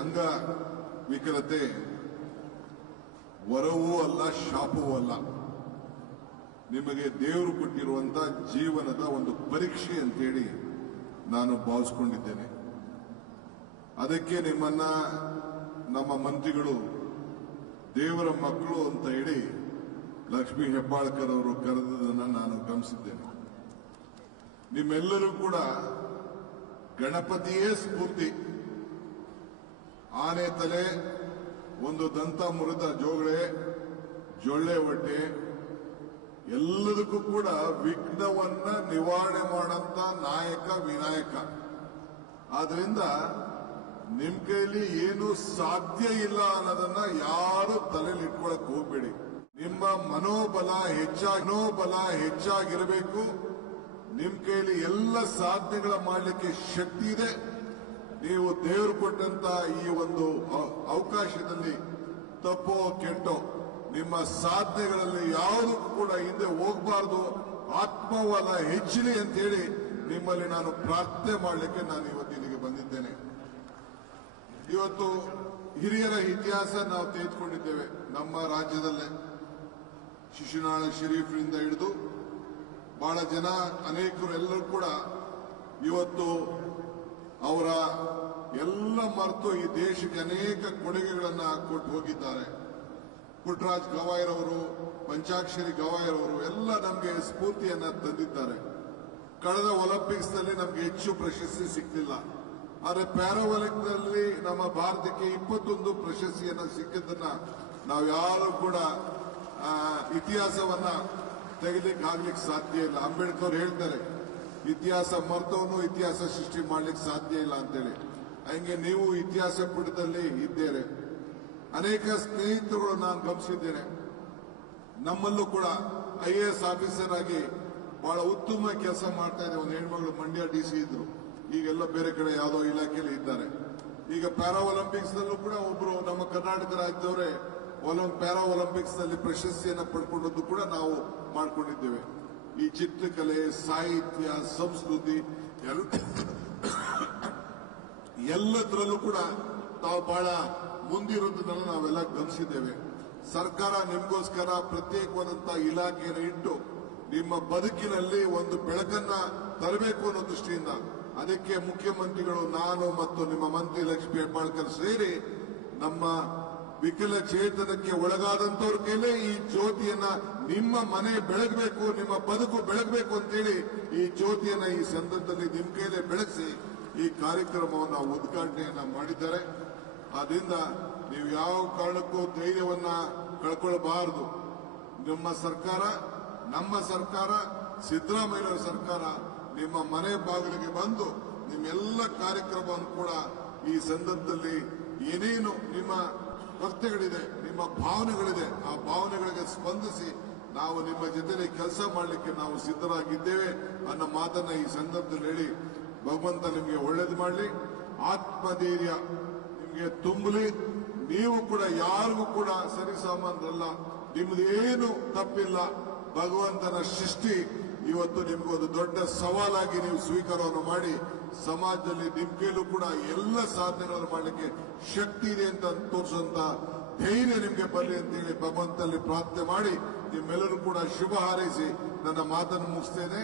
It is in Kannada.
ಅಂಗವಿಕಲತೆ ವರವೂ ಅಲ್ಲ, ಶಾಪವೂ ಅಲ್ಲ. ನಿಮಗೆ ದೇವರು ಕೊಟ್ಟಿರುವಂತಹ ಜೀವನದ ಒಂದು ಪರೀಕ್ಷೆ ಅಂತೇಳಿ ನಾನು ಭಾವಿಸಿಕೊಂಡಿದ್ದೇನೆ. ಅದಕ್ಕೆ ನಿಮ್ಮನ್ನ ನಮ್ಮ ಮಂತ್ರಿಗಳು ದೇವರ ಮಕ್ಕಳು ಅಂತ ಹೇಳಿ ಲಕ್ಷ್ಮೀ ಹೆಬ್ಬಾಳ್ಕರ್ ಅವರು ಕರೆದದನ್ನು ನಾನು ಗಮನಿಸಿದ್ದೇನೆ. ನಿಮ್ಮೆಲ್ಲರೂ ಕೂಡ ಗಣಪತಿಯೇ ಸ್ಫೂರ್ತಿ. ಆನೆ ತಲೆ, ಒಂದು ದಂತ ಮುರಿದ ಜೊಳ್ಳೆ ಹೊಟ್ಟೆ, ಎಲ್ಲದಕ್ಕೂ ಕೂಡ ವಿಘ್ನವನ್ನ ನಿವಾರಣೆ ಮಾಡಂತ ನಾಯಕ ವಿನಾಯಕ. ಆದ್ರಿಂದ ನಿಮ್ ಕೈಲಿ ಏನು ಸಾಧ್ಯ ಇಲ್ಲ ಅನ್ನೋದನ್ನ ಯಾರು ತಲೆಯಲ್ಲಿ ಇಟ್ಕೊಳಕ್ ಹೋಗ್ಬೇಡಿ. ನಿಮ್ಮ ಮನೋಬಲ ಹೆಚ್ಚಾಗಿರಬೇಕು. ನಿಮ್ ಕೈಲಿ ಎಲ್ಲ ಸಾಧನೆಗಳ ಮಾಡಲಿಕ್ಕೆ ಶಕ್ತಿ ಇದೆ. ನೀವು ದೇವರು ಕೊಟ್ಟಂತ ಈ ಒಂದು ಅವಕಾಶದಲ್ಲಿ ತಪ್ಪೋ ಕೆಟ್ಟೋ ನಿಮ್ಮ ಸಾಧನೆಗಳಲ್ಲಿ ಯಾವುದಕ್ಕೂ ಕೂಡ ಹಿಂದೆ ಹೋಗಬಾರದು. ಆತ್ಮಬಲ ಹೆಚ್ಚಲಿ ಅಂತ ಹೇಳಿ ನಿಮ್ಮಲ್ಲಿ ನಾನು ಪ್ರಾರ್ಥನೆ ಮಾಡಲಿಕ್ಕೆ ನಾನು ಇವತ್ತು ಇಲ್ಲಿಗೆ ಬಂದಿದ್ದೇನೆ. ಇವತ್ತು ಹಿರಿಯರ ಇತಿಹಾಸ ನಾವು ತೆಗೆದುಕೊಂಡಿದ್ದೇವೆ. ನಮ್ಮ ರಾಜ್ಯದಲ್ಲೇ ಶಿಶುನಾಳ ಶರೀಫ್ರಿಂದ ಹಿಡಿದು ಬಹಳ ಜನ ಅನೇಕರು ಎಲ್ಲರೂ ಕೂಡ ಇವತ್ತು ಅವರ ಎಲ್ಲ ಮರೆತು ಈ ದೇಶಕ್ಕೆ ಅನೇಕ ಕೊಡುಗೆಗಳನ್ನ ಕೊಟ್ಟು ಹೋಗಿದ್ದಾರೆ. ಪುಟ್ಟರಾಜ್ ಗವಾಯಿರವರು, ಪಂಚಾಕ್ಷರಿ ಗವಾಯಿರವರು ಎಲ್ಲ ನಮಗೆ ಸ್ಫೂರ್ತಿಯನ್ನ ತಂದಿದ್ದಾರೆ. ಕಳೆದ ಒಲಿಂಪಿಕ್ಸ್ ನಲ್ಲಿ ನಮಗೆ ಹೆಚ್ಚು ಪ್ರಶಸ್ತಿ ಸಿಕ್ಕಿಲ್ಲ. ಆದರೆ ಪ್ಯಾರಾಒಲಿಂಪಿಕ್ನಲ್ಲಿ ನಮ್ಮ ಭಾರತಕ್ಕೆ 21 ಪ್ರಶಸ್ತಿಯನ್ನ ಸಿಕ್ಕಿದ್ದನ್ನ ನಾವು ಯಾರು ಕೂಡ ಇತಿಹಾಸವನ್ನ ತೆಗೆಲಿಕ್ಕೆ ಸಾಧ್ಯ ಇಲ್ಲ. ಅಂಬೇಡ್ಕರ್ ಹೇಳ್ತಾರೆ, ಇತಿಹಾಸ ಮರ್ತವನು ಇತಿಹಾಸ ಸೃಷ್ಟಿ ಮಾಡ್ಲಿಕ್ಕೆ ಸಾಧ್ಯ ಇಲ್ಲ ಅಂತೇಳಿ. ಹಂಗೆ ನೀವು ಇತಿಹಾಸ ಪುಟದಲ್ಲಿ ಇದ್ದೇನೆ. ಅನೇಕ ಸ್ನೇಹಿತರುಗಳು ನಾನು ಗಮನಿಸಿದ್ದೇನೆ. ನಮ್ಮಲ್ಲೂ ಕೂಡ IAS ಆಫೀಸರ್ ಆಗಿ ಬಹಳ ಉತ್ತಮ ಕೆಲಸ ಮಾಡ್ತಾ ಇದೆ. ಒಂದು ಹೆಣ್ಮಗಳು ಮಂಡ್ಯ DC ಇದ್ರು, ಈಗೆಲ್ಲ ಬೇರೆ ಕಡೆ ಯಾವುದೋ ಇಲಾಖೆಯಲ್ಲಿ ಇದ್ದಾರೆ. ಈಗ ಪ್ಯಾರಾ ಒಲಿಂಪಿಕ್ಸ್ ನಲ್ಲೂ ಕೂಡ ಒಬ್ರು ನಮ್ಮ ಕರ್ನಾಟಕ ರಾಜ್ಯದವರೇ ಪ್ಯಾರಾ ಒಲಿಂಪಿಕ್ಸ್ ನಲ್ಲಿ ಪ್ರಶಸ್ತಿಯನ್ನು ಪಡ್ಕೊಂಡದ್ದು ಕೂಡ ನಾವು ಮಾಡಿಕೊಂಡಿದ್ದೇವೆ. ಈ ಚಿತ್ರಕಲೆ, ಸಾಹಿತ್ಯ, ಸಂಸ್ಕೃತಿ ಎಲ್ಲದರಲ್ಲೂ ಕೂಡ ತಾವು ಬಹಳ ಮುಂದಿರೋದನ್ನ ನಾವೆಲ್ಲ ಗಮನಿಸಿದ್ದೇವೆ. ಸರ್ಕಾರ ನಿಮಗೋಸ್ಕರ ಪ್ರತ್ಯೇಕವಾದಂತಹ ಇಲಾಖೆಯನ್ನು ಇಟ್ಟು ನಿಮ್ಮ ಬದುಕಿನಲ್ಲಿ ಒಂದು ಬೆಳಕನ್ನ ತರಬೇಕು ಅನ್ನೋ ದೃಷ್ಟಿಯಿಂದ ಅದಕ್ಕೆ ಮುಖ್ಯಮಂತ್ರಿಗಳು, ನಾನು ಮತ್ತು ನಿಮ್ಮ ಮಂತ್ರಿ ಲಕ್ಷ್ಮೀ ಹೆಬ್ಬಾಳ್ಕರ್ ಸೇರಿ ನಮ್ಮ ವಿಕಲಚೇತನಕ್ಕೆ ಒಳಗಾದಂತವ್ರ ಕೈಲೇ ಈ ಜ್ಯೋತಿಯನ್ನ ನಿಮ್ಮ ಮನೆ ಬೆಳಗಬೇಕು, ನಿಮ್ಮ ಬದುಕು ಬೆಳಗಬೇಕು ಅಂತೇಳಿ ಈ ಜ್ಯೋತಿಯನ್ನ ಈ ಸಂದರ್ಭದಲ್ಲಿ ನಿಮ್ಮ ಕೈಲೇ ಬೆಳಗಿಸಿ ಈ ಕಾರ್ಯಕ್ರಮವನ್ನು ಉದ್ಘಾಟನೆಯನ್ನ ಮಾಡಿದ್ದಾರೆ. ಆದ್ರಿಂದ ನೀವು ಯಾವ ಕಾರಣಕ್ಕೂ ಧೈರ್ಯವನ್ನ ಕಳ್ಕೊಳ್ಬಾರದು. ನಮ್ಮ ಸರ್ಕಾರ ಸಿದ್ದರಾಮಯ್ಯ ಸರ್ಕಾರ ನಿಮ್ಮ ಮನೆ ಬಾಗಿಲಿಗೆ ಬಂದು ನಿಮ್ಮೆಲ್ಲ ಕಾರ್ಯಕ್ರಮವನ್ನು ಕೂಡ ಈ ಸಂದರ್ಭದಲ್ಲಿ ಏನೇನು ನಿಮ್ಮ ಕೊರತೆಗಳಿದೆ, ನಿಮ್ಮ ಭಾವನೆಗಳಿದೆ, ಆ ಭಾವನೆಗಳಿಗೆ ಸ್ಪಂದಿಸಿ ನಾವು ನಿಮ್ಮ ಜೊತೆಲಿ ಕೆಲಸ ಮಾಡಲಿಕ್ಕೆ ನಾವು ಸಿದ್ಧರಾಗಿದ್ದೇವೆ ಅನ್ನೋ ಮಾತನ್ನ ಈ ಸಂದರ್ಭದಲ್ಲಿ ಹೇಳಿ ಭಗವಂತ ನಿಮಗೆ ಒಳ್ಳೇದು ಮಾಡಲಿ, ಆತ್ಮಧೈರ್ಯ ನಿಮಗೆ ತುಂಬಲಿ. ನೀವು ಕೂಡ ಯಾರಿಗೂ ಕೂಡ ಸರಿಸಾಮಾನ್ಯರಲ್ಲ, ನಿಮ್ದೇನು ತಪ್ಪಿಲ್ಲ. ಭಗವಂತನ ಸೃಷ್ಟಿ ಇವತ್ತು ನಿಮಗೊಂದು ದೊಡ್ಡ ಸವಾಲಾಗಿ ನೀವು ಸ್ವೀಕಾರವನ್ನು ಮಾಡಿ ಸಮಾಜದಲ್ಲಿ ನಿಮ್ಮ ಕೈಲೂ ಕೂಡ ಎಲ್ಲ ಸಾಧನೆಗಳನ್ನು ಮಾಡಲಿಕ್ಕೆ ಶಕ್ತಿ ಇದೆ ಅಂತ ತೋರಿಸುವಂತ ಧೈರ್ಯ ನಿಮಗೆ ಬರಲಿ ಅಂತೇಳಿ ಭಗವಂತನಲ್ಲಿ ಪ್ರಾರ್ಥನೆ ಮಾಡಿ ನಿಮ್ಮೆಲ್ಲರೂ ಕೂಡ ಶುಭ ಹಾರೈಸಿ ನನ್ನ ಮಾತನ್ನು ಮುಗಿಸ್ತೇನೆ.